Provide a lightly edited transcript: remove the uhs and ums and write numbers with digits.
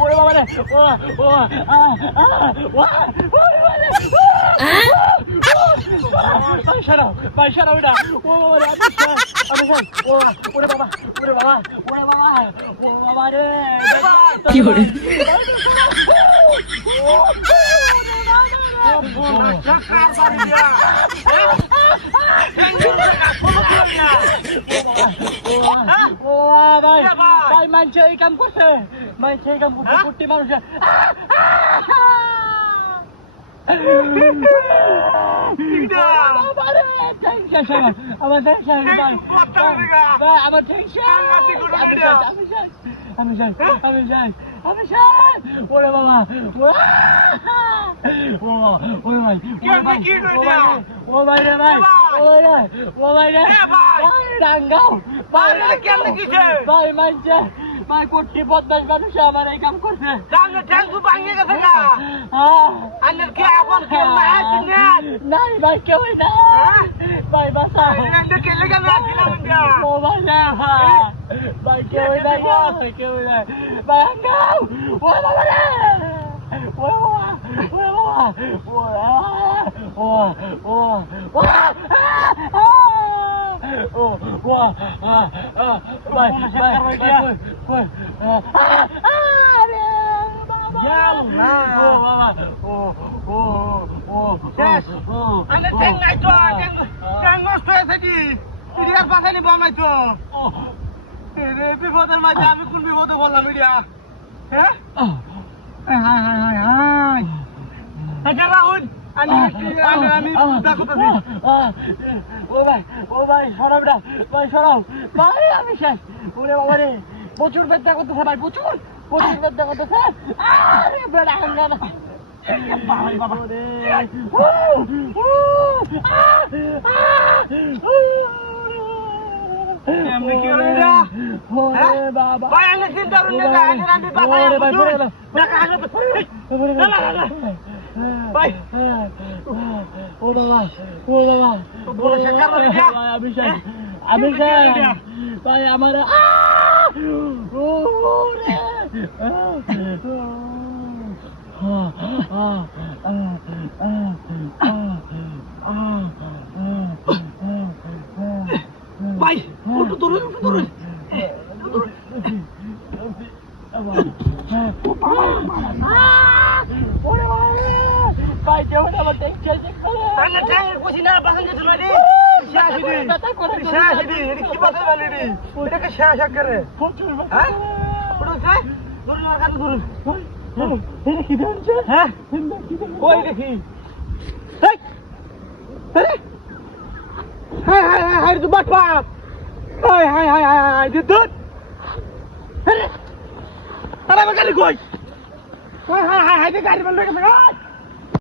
ওরে বাবা রে ভাই সারাও এটা ও বাবা রে ওরে বাবা ও বাবা রে কি করে ভাই মানছে এই কাম করছে কুটি মানুষ আমার আমি যাই ওরে বাবা ওরে ভাই ও ভাই রে ভাই ও ভাই রে ডাঙ্গাও ভাই মানছে ভাই কোটি 50 মানুষ আমার এই কাম করছে নাই ভাই কেউই না ভাই বাসা ও ভাই না ভাই কেউই নাই ভাই আঙ্গাও ও বাবা রে ও বিপদের মাঝে আমি কোন বিপদে বললাম মিডিয়া হ্যাঁ রাহুল আমি ও ভাই সরাব না ভাই সরাও ভাই আমি শেষ ওরে বাবা রে প্রচুর বেদনা করতেছে ভাই প্রচুর বেদনা করতেছে আরে বেড়া হাঙ্গা না বাবা রে আমি কি করে রে ওরে বাবা ভাই আমি চিন্তা করুন না আমি বাবা রে ভাই ভাই ও বাবা বলে শেখার ভাই আমি ভাই আমার ও রে ভাই উঠো ধরুন ভাই যেমন আমার দেখছে না বাসন যেতে পারি কি বাসন বালি এটাকে শেষ করে হ্যাঁ ধরুন কি ধরছে হ্যাঁ কই দেখি হাই তো বাট পাপ হাই দুধ আরে গাড়ি কই হাই গাড়ি বন্ধ করে